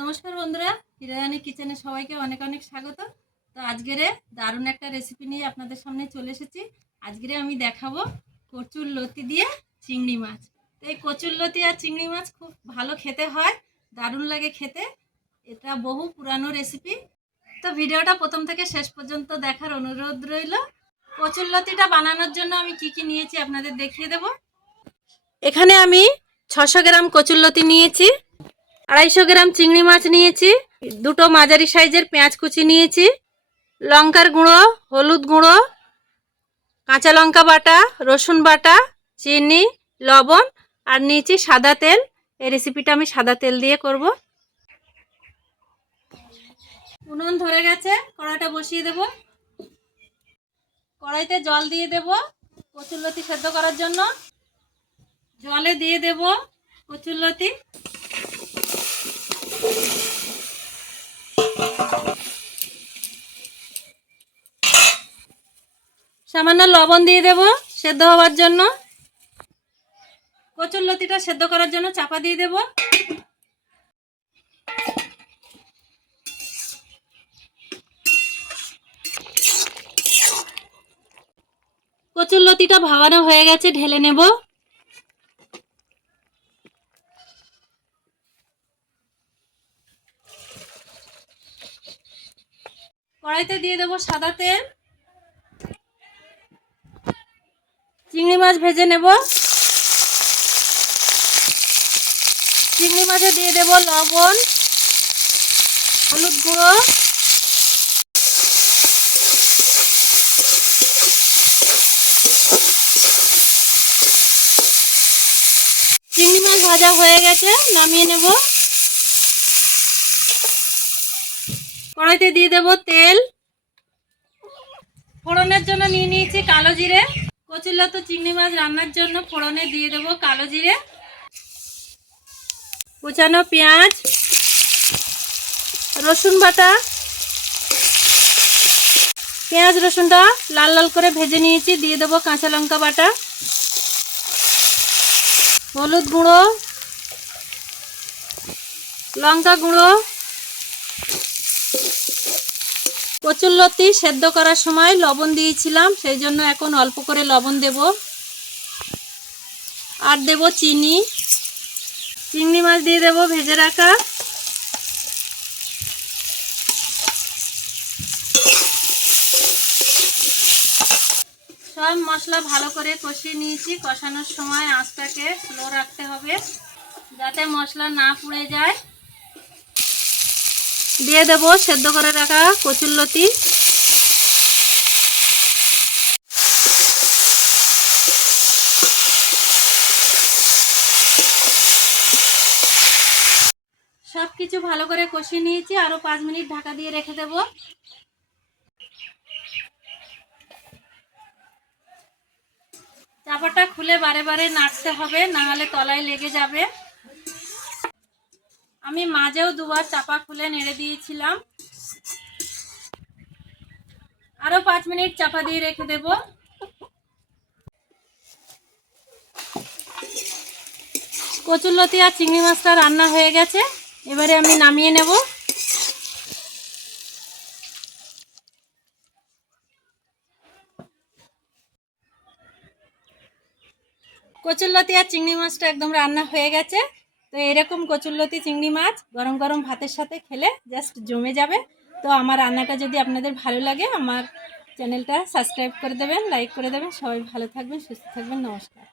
নমস্কার বন্ধুরা, হিরারানি কিচেনে সবাইকে অনেক অনেক স্বাগত। তো আজকের দারুণ একটা রেসিপি নিয়ে আপনাদের সামনে চলে এসেছি। আজকের আমি দেখাবো কচুর লতি দিয়ে চিংড়ি মাছ। তো এই কচুর লতি আর চিংড়ি মাছ খুব ভালো খেতে হয়, দারুণ লাগে খেতে। এটা বহু পুরানো রেসিপি। তো ভিডিওটা প্রথম থেকে শেষ পর্যন্ত দেখার অনুরোধ রইল। কচুর লতিটা বানানোর জন্য আমি কি কি নিয়েছি আপনাদের দেখিয়ে দেব। এখানে আমি 600 গ্রাম কচুর লতি নিয়েছি, 250 গ্রাম চিংড়ি মাছ নিয়েছি, দুটো মাঝারি সাইজের পেঁয়াজ কুচি নিয়েছি, লঙ্কার গুঁড়ো, হলুদ গুঁড়ো, কাঁচা লঙ্কা বাটা, রসুন বাটা, চিনি, লবণ আর নিয়েছি সাদা তেল। এই রেসিপিটা আমি সাদা তেল দিয়ে করব। উনুন ধরে গেছে, কড়াইটা বসিয়ে দেব। কড়াইতে জল দিয়ে দেব কচুরলতি সেদ্ধ করার জন্য। জলে দিয়ে দেব কচুরলতি, সামান্য লবণ দিয়ে দেব সেদ্ধ হওয়ার জন্য। কচুরলতিটা সেদ্ধ করার জন্য চাপা দিয়ে দেব। কচুরলতিটা ভাবানো হয়ে গেছে, ঢেলে নেব। কড়াইতে দিয়ে দেব সাদা তেল। চিংড়ি মাছ ভেজে নেব। চিংড়ি মাছে দিয়ে দেব লবণ, হলুদ গুঁড়ো, চিংড়ি মাছ ভাজা হয়ে গেছে, নামিয়ে নেব। কড়াইতে দিয়ে দেব তেল। ফোড়নের জন্য নিয়ে নিয়েছি কালো জিরে। কচুরলতি চিংড়ি মাছ রান্নার জন্য ফোড়নে দিয়ে দেব কালো জিরে, কুচানো পেঁয়াজ, রসুন বাটা। পেঁয়াজ রসুনটা লাল লাল করে ভেজে নিয়েছি, দিয়ে দেব কাঁচা লঙ্কা বাটা, হলুদ গুঁড়ো, লঙ্কা গুঁড়ো। কচুরলতি সেদ্ধ করার সময় লবণ দিয়েছিলাম, সেই জন্য এখন অল্প করে লবণ দেব। আর দেব চিনি। চিংড়ি মাছ দিয়ে দেব ভেজে রাখা। সব মশলা ভালো করে কষিয়ে নিয়েছি। কষানোর সময় আঁচটাকে স্লো রাখতে হবে যাতে মশলা না পুড়ে যায়। দিয়ে দেব সেদ্ধ করে রাখা কচুরলতি। সব কিছু ভালো করে কষিয়ে নিয়েছি, আরো 5 মিনিট ঢাকা দিয়ে রেখে দেব। চাপাটা খুলে বারে বারে নাড়তে হবে, না হলে তলায় লেগে যাবে। আমি মাঝেও দুবার চাপা খুলে নেড়ে দিয়েছিলাম। আরো 5 মিনিট চাপা দিয়ে রেখে দেব। কচুরলতি আর চিংড়ি মাছটা রান্না হয়ে গেছে, এবারে আমি নামিয়ে নেব। কচুরলতি আর চিংড়ি মাছটা একদম রান্না হয়ে গেছে। তো এরকম কচুরলতি চিংড়ি মাছ গরম গরম ভাতের সাথে খেলে জাস্ট জমে যাবে। তো আমার রান্নাটা যদি আপনাদের ভালো লাগে, আমার চ্যানেলটা সাবস্ক্রাইব করে দেবেন, লাইক করে দেবেন। সবাই ভালো থাকবেন, সুস্থ থাকবেন। নমস্কার।